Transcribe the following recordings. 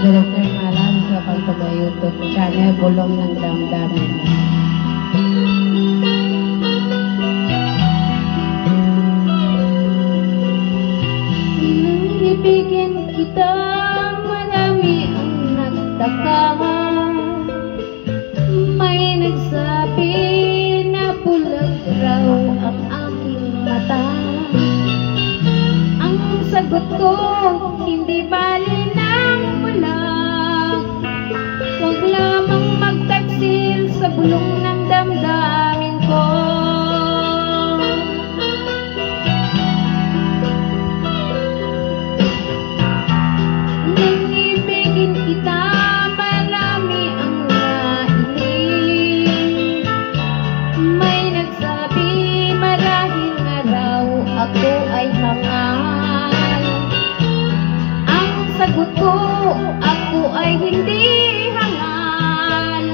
Director Malan sa pagtuba YouTube channel Bulong ng Damdamin. Nang ibigin kita, marami ang nagtaka. May nagsabi na bulag raw ang aking mata. Ang sagot ko, hindi bali ng bulag. Huwag lamang magtaksil sa bulong ng damdamin ko. Nang ibigin kita, marami ang nailing. May nagsabi marahil nga raw ako ay hangal. Ang sagot ko, ako ay hindi hangal.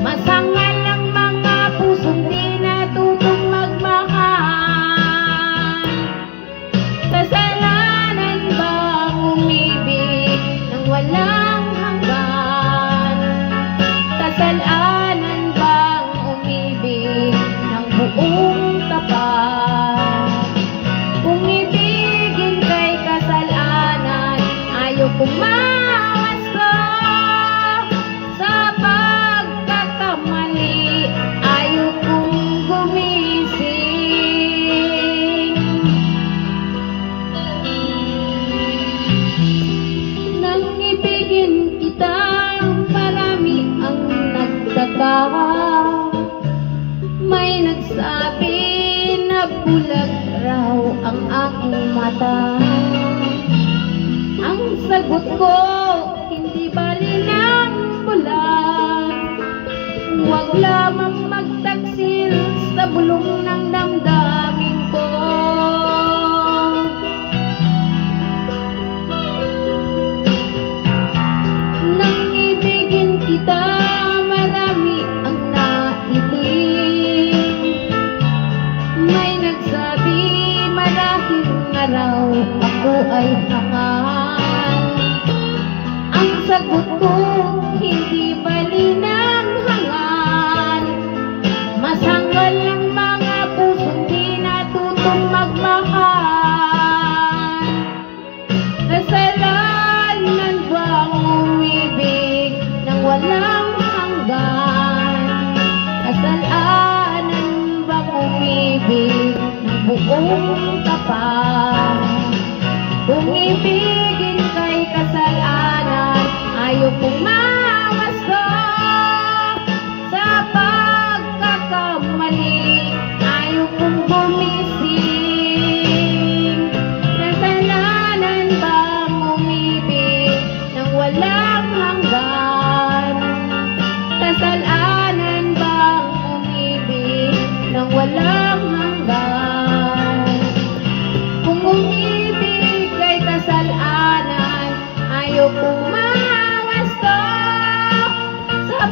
Masangal ang mga pusong di natutong magmahal. Kasalanan bang umibig ng walang hanggan? Kasalanan bang umibig ng buong tapat? Kung ibigin kay kasalanan, ayaw kong mawasto. Sa pagkakamali, ayaw kong gumising. Nang ibigin kita, marami ang nagtaka. May nagsabi na bulag raw ang aking mata. Ang sagot ko, hindi bali ng bulag. Huwag lamang magtaksil sa bulong ng damdamin ko. Nang ibigin kita, marami ang nailing. May nagsabi marahil nga raw ako ay hangal. Ang sagot ko, hindi bali ng hangal. Masanggal ang mga pusong di natutong magmahal. Kasalanan bang umibig ng walang hanggan? Kasalanan bang umibig ng buong tapat? Kung ibigin kay kasalanan, ayaw kong mawasto. Sa pagkakamali, ayaw kong gumising. Kasalanan bang umibig ng walang hanggan? Kasalanan bang umibig ng walang hanggan? Kung umibig kay kasalanan, ayaw kong mawasto. Sa